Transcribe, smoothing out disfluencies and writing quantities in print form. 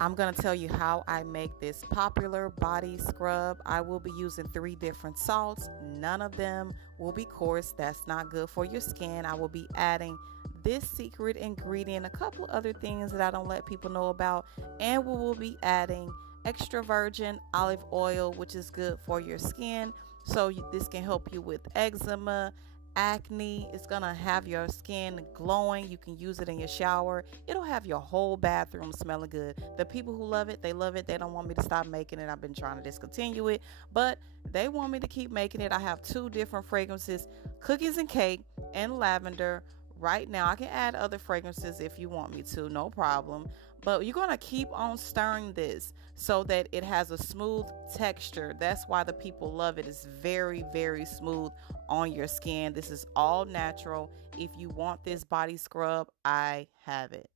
I'm going to tell you how I make this popular body scrub. I will be using 3 different salts. None of them will be coarse. That's not good for your skin. I will be adding this secret ingredient, a couple of other things that I don't let people know about, and we will be adding extra virgin olive oil, which is good for your skin. So this can help you with eczema, acne. It's gonna have your skin glowing. You can use it in your shower. It'll have your whole bathroom smelling good. The people who love it, they love it. They don't want me to stop making it. I've been trying to discontinue it, but they want me to keep making it. I have 2 different fragrances: cookies and cake and lavender. Right now, I can add other fragrances if you want me to, no problem. But you're going to keep on stirring this so that it has a smooth texture. That's why the people love it. It's very, very smooth on your skin. This is all natural. If you want this body scrub, I have it.